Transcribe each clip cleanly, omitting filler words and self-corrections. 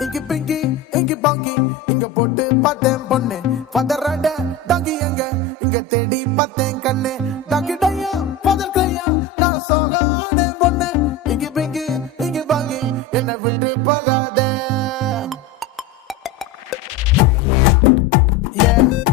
Inky pinky, inky bonky, inga potu paten ponne. Father rada, donkey yanga, inga tedi paten kanne. Donkey daya, father kaya, na soga ane ponne. Inky pinky, inky bonky, enna vittu pagade. Yeah.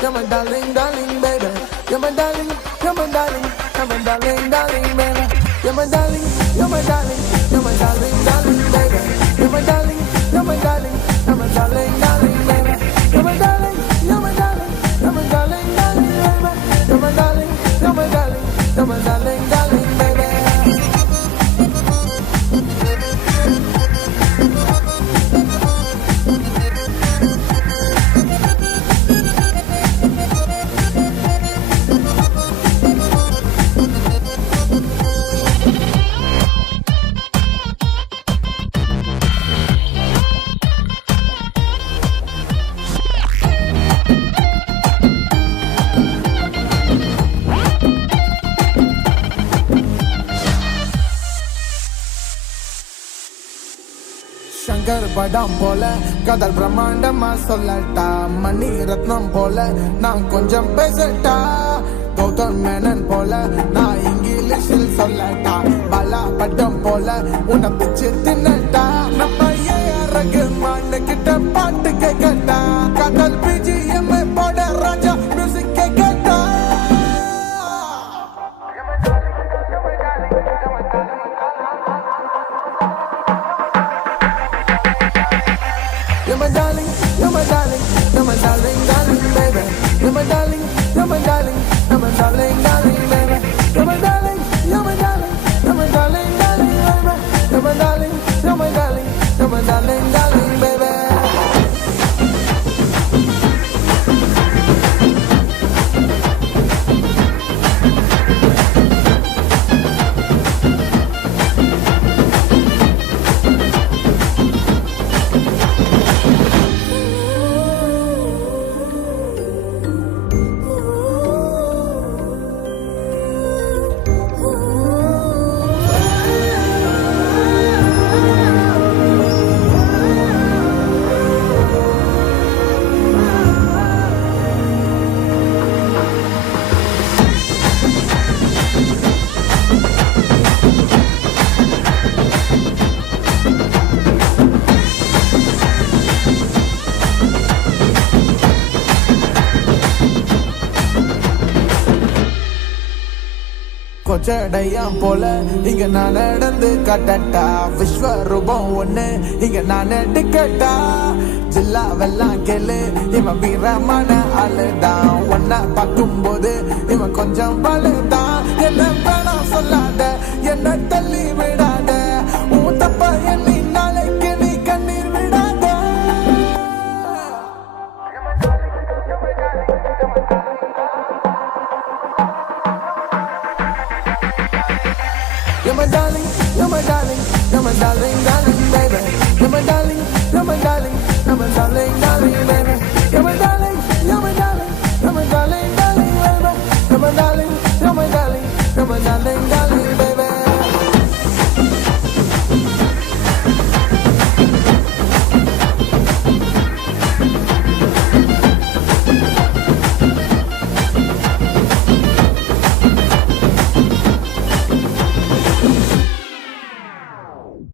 You're my darling, darling, baby. You're my darling, you're my darling, you're my darling, darling, baby. You're my darling, you're my darling, you're my darling, darling, baby. You're my darling, you're my darling, you're my darling, darling, baby. You're my darling, you're my darling, you're my darling, darling, baby. You're my darling, you're my darling, you're my darling, darling, baby. Shankar படம் போல கதல் பிரம்மாண்டமா சொல்லட்டா மணி ரத்னம் போல நான் கொஞ்சம் பேசட்டா கௌதம் மேனன் போல நான் இங்கிலீஷில் சொல்லட்டா பலா பட்டம் போல உன்னை பிச்சு தின்னட்டா நம்ம ரகுமான் கிட்ட பாட்டு கேட்கட்டா கதல் பிஜிஎம் போட ராஜா music கேட்கட்டா You're my darling, you're my darling, you're my darling, darling, baby. You're my darling, you're my darling, you're my darling, darling, baby. You're my darling, you're my darling, you're my darling, darling, baby. You're my darling, you're my darling, you're my darling, darling, baby. கொச்சடையாம் போல இங்க நான் நடந்து கட்டட்டா விஸ்வரூபம் ஒண்ணு இங்க நான் டிக்கட்டா ஜில்லாவெல்லாம் கேளு இவன் வீரமான ஆளுதான் ஒன்ன பார்க்கும் போது இவன் கொஞ்சம் பழுதான் என்ன வேணாம் சொல்லாத என்ன தள்ளி விடாத உன் தப்ப எண்ணி நாளைக்கு நீ கண்ணீர் விடாத You're my darling, you're my darling, you're my darling, darling, baby. You're my darling.